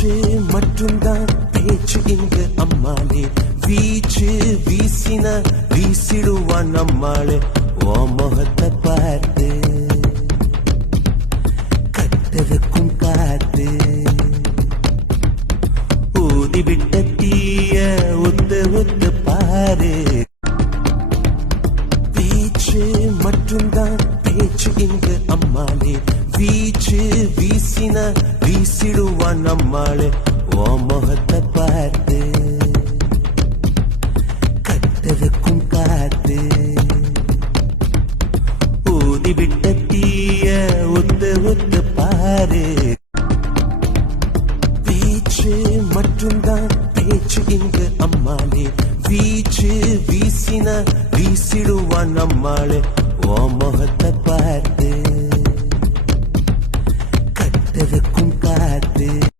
வீச்சு மட்டும்தான் பேச்சு இங்கு அம்மாளே, வீச்சு வீசின வீசிடுவான் நம்மாளே. ஓ முகத்தை பார்த்து கட்டதுக்கும் காத்து, ஊதிவிட்ட தீய ஒத்து ஒத்து பாரு. வீச்சு மட்டும்தான் பேச்சு இங்கு அம்மாளே, வீச்சு வீசின வீசிடுவான் நம்மாளே. ஓ முகத்தை பார்த்து கட்டதுக்கும் காத்து, ஊதிவிட்ட தீய ஒத்து ஒத்து பாரு. வீச்சு மட்டும்தான் பேச்சு இங்கு அம்மாளே, வீச்சு வீசின வீசிடுவான் நம்மாளே. ஓ முகத்தை பார்த்து கட்டதுக்கும்